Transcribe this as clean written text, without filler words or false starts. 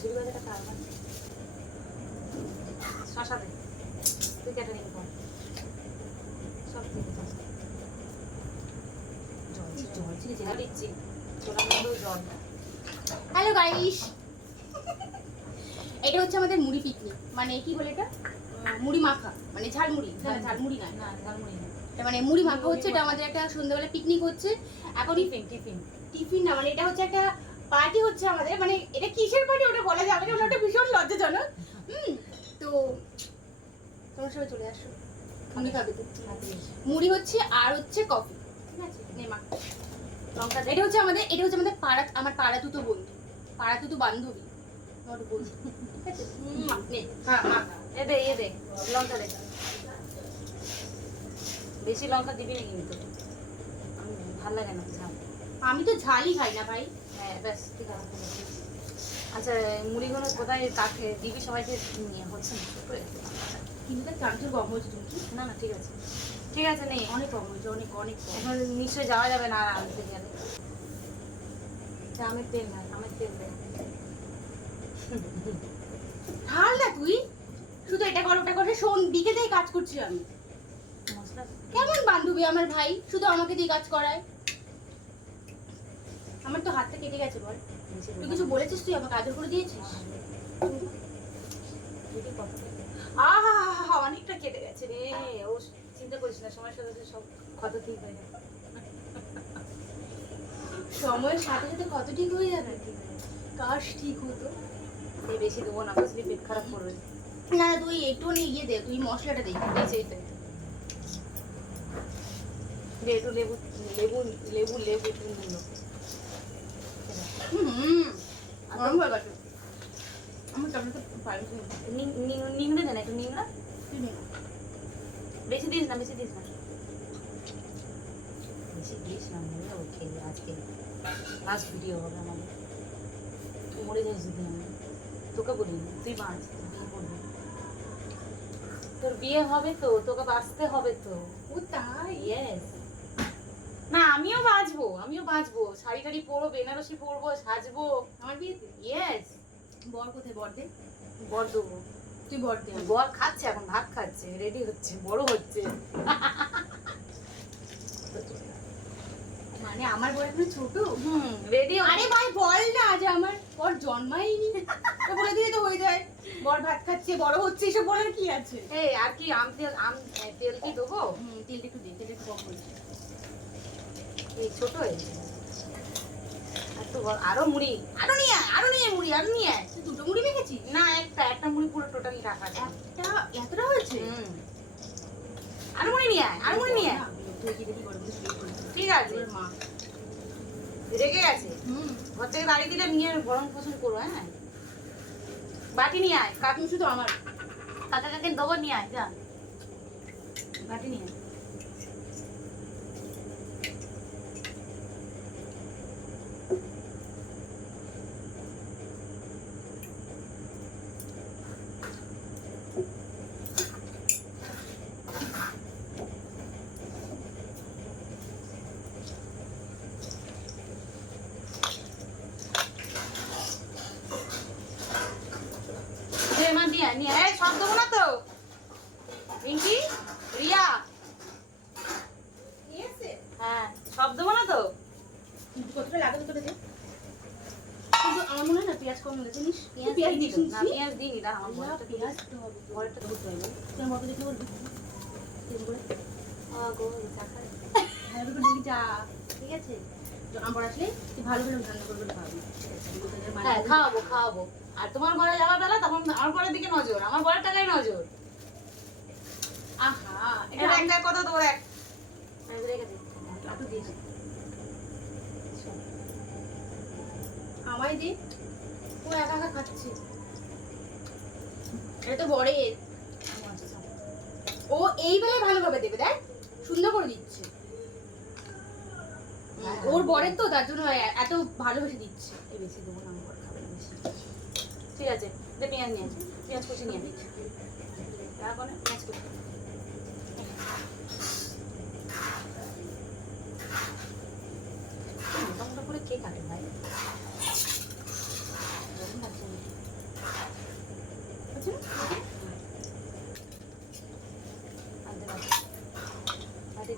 ঝুড়ি বাজাটা খাওয়া শশা দে, তুই ক্যাটারিং কর সব থেকে জল ছিল জেনে দিচ্ছি তোরা মধ্যেও জল। হ্যালো গাইস, এটা হচ্ছে আমাদের মুড়ি পিকনিক, মানে কি বলে এটা, মুড়ি মাখা, মানে ঝালমুড়ি, ঝালমুড়ি না, না ঝালমুড়ি না, এটা মানে মুড়ি মাখা হচ্ছে। এটা আমাদের একটা সন্ধ্যাবেলা পিকনিক হচ্ছে এখন। টিফিন না, মানে এটা হচ্ছে একটা পার্টি হচ্ছে আমাদের, মানে এটা কিসের পার্টি ওটা বলা যাবে না, ওটা ভীষণ লজ্জাজনক। তো তোমার সবাই চলে আসো, মুড়ি খাবে তো। মুড়ি হচ্ছে আর হচ্ছে কফি, ঠিক আছে? নে মা লঙ্কা। এটা হচ্ছে আমাদের পাড়া, আমার পাড়া দুটো বন্ধু, পাড়া দুটো বান্ধবী, নট বন্ধু, ঠিক আছে? নে হ্যাঁ এ দে লঙ্কা দে, বেশি লঙ্কা দিবি না কিন্তু, ভালো লাগে না ঝাল। আমি তো ঝালই খাই না ভাই। হ্যাঁ ব্যাস ঠিক আছে। আচ্ছা মুড়িগুলো কোথায় কাকে দিবি, সবাইকে নিয়ে হচ্ছে না কিন্তু তার চামচুর কম হয়েছে তুমি কি? না না ঠিক আছে নেই, অনেক কম হয়েছে, অনেক অনেক কম। এখন নিশ্চয়ই যাওয়া যাবে না আর আনতে গেলে। আমের তেল নাই, আমের তেল দেয় ঢাল না তুই, শুধু এটা করো ওটা করে। শোন, বিকে দিয়ে কাজ করছি আমি। মশলা কেমন বান্ধবী আমার ভাই, শুধু আমাকে দিয়ে কাজ করায়। আমার তো হাতটা কেটে গেছে। বল, তুই কিছু বলেছিস? তুই আমাকে আদর করে দিয়েছিস? আহা অনেকটা কেটে গেছে রে, ও চিন্তা করিস না, সময়ের সাথে সাথে সব ক্ষত ঠিক হয়ে যাবে। সময়ের সাথে সাথে কত ঠিক হয়ে যাবে, কাশ ঠিক হতো। এই বেশি দেবো না, বুঝলি পেট খারাপ করবে। না তুই একটু ইয়ে দে, তুই মশলাটা দে। একটু লেবু লেবু লেবু লেবু একটু নিল। গরম হয়ে গেছে আমার চামড়াতে। নিংড়ে দেন একটু, নিংড়া বেশি দিস না, বেশি দিস না মরে যাবো খেয়ে। আজকে লাস্ট ভিডিও হবে আমাদের, মরে যাস যদি আমি। তোকে বলি না, তুই বাঁচ, বিয়ে করবি, তোর বিয়ে হবে তো, তোকে বাঁচতে হবে তো। ও তাই? ইয়েস। না আমিও বাঁচবো, শাড়ি টাড়ি পরবো, বেনারসি পরবো, সাজবো আমার বিয়েতে? ইয়েস। বর কোথায়? বর দে। বর দেবো। তুই বর দে। বর খাচ্ছে এখন, ভাত খাচ্ছে, রেডি হচ্ছে, বড় হচ্ছে। মানে আমার বর এখন ছোট? রেডি। আরে ভাই বল না যে আমার বর জন্মাইনি, তো বলে দিয়ে তো হয়ে যায়। বর ভাত খাচ্ছে, বড় হচ্ছে, এসব বলার কি আছে? এই আর কি আম তেল কি দেবো? তেলটা একটু দে, তেলটা একটু কম হয়েছে। এই ছোট হয়েছে একটু, আরো মুড়ি, আরো নিয়ে মুড়ি, আরো নিয়ে। তুই দুটো মুড়ি মেখেছিস? না একটা মুড়ি পুরো টোটালি রাখা আছে। একটা এতটা হয়েছে? আরো মুড়ি নিয়ে আয়, আরো মুড়ি নিয়ে আয়। ঠিক আছে মা রেগে গেছে, ঘর থেকে দাঁড়িয়ে দিলে নিয়ে ভরণ পোষণ করবো। হ্যাঁ বাটি নিয়ে আয়, কাকি শুধু আমার কাকা কাকে দেবো, নিয়ে আয় যা, বাটি নিয়ে আয়। নিয়ে আয়, সব দেবো না তো। রিঙ্কি, রিয়া, হ্যাঁ সব দেবো না তো। কতটা লাগে তোকে দে। কিন্তু আমার মনে হয় না পেঁয়াজ কম লাগে, জানিস? পেঁয়াজ দিই না, পেঁয়াজ দিই না, আমার বড়টা পেঁয়াজ তো হবে, বড়টা ধরতে হবে। তোর মতো দেখে বলবি তেল করে গো চা খাই, ভালো করে দেখি যা, ঠিক আছে? আমার আসলে তুই ভালো করে রান্না করবে, খাওয়াবি। হ্যাঁ খাওয়াবো। আর তোমার ঘরে যাওয়ার বেলা তখন আমার ঘরের দিকে নজর, আমার ঘরের টাকায় নজর। আহা, এটা একটা কথা তোর এক রেখে দে, এত দিস আমায় দে, ও একা একা খাচ্ছে। এটা তো বড়ের, ও এই বেলায় ভালোভাবে দেবে, দেখ সুন্দর করে দিচ্ছে। ওর বরের তো, তার জন্য এত ভালোবেসে দিচ্ছে। এই বেশি দেবো না, আমার ঘর খাবে বেশি। ঠিক আছে দে, পেঁয়াজ নিয়ে আসি, পেঁয়াজ কুচি নিয়ে আসি, এখন পেঁয়াজ কুচি। মোটা মোটা করে কে কাটে ভাই? গরম লাগছে। আনতে পারি।